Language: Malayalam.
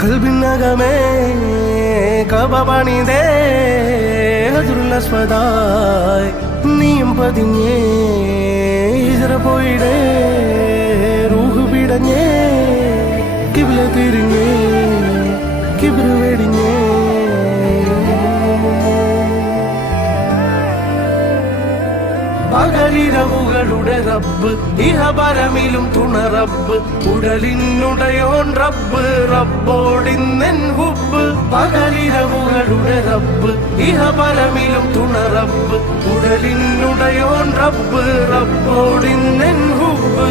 കൽബിനകമേ കബ പണിതേ ഹജറുൽ അസ്വദായി നീയും പതിഞ്ഞേ ഹിജ്റ പോയിടേ റൂഹ് പിടഞ്ഞേ കിബ്ല തിരിഞ്ഞേ കിബ്ർ വെടിഞ്ഞേ പകലിരവുകളുടെ റബ്ബ് ഇഹപരമിലും തുണ റബ്ബ് ഉടലിനുടയോൻ റബ്ബ് റബ്ബോടിന്നെൻ ഹുബ്ബ് പകലിരവുകളുടെ റബ്ബ് ഇഹപരമിലും തുണ റബ്ബ് ഉടലിനുടയോൻ റബ്ബ് റബ്ബോടിന്നെൻ ഹുബ്ബ്